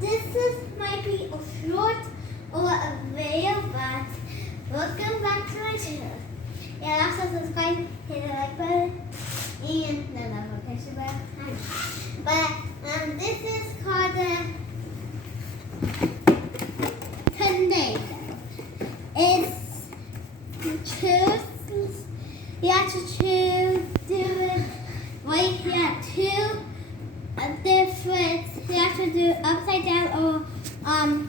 might be a short or a video, but welcome back to my channel. And also subscribe, hit the like button, and the notification bell. But this is called the tornado. It's choose. You have to choose. Do it. Right here, two different. You have to do upside down or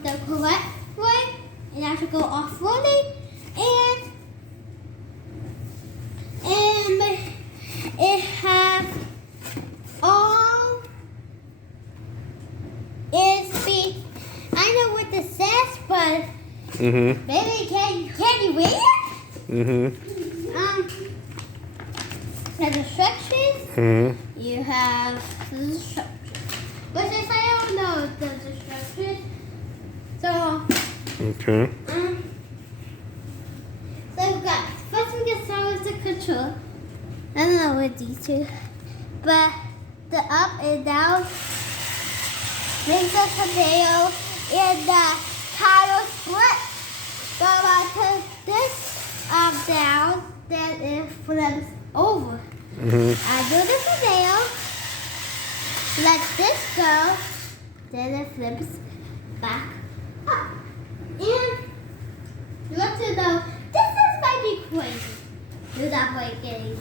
the correct way. You have to go off rolling and it has all is be. I know what this says, but maybe can you read it? The instructions. You have the instructions. But since I don't know the instructions, so okay. So guys, first we can start with the control. I don't know what these two, but the up and down brings the tornado and the tire split. So I turn this down, then it flips over. I do the tornado, let this go, then it flips back up. And you want to know, this is might be crazy. Do that way getting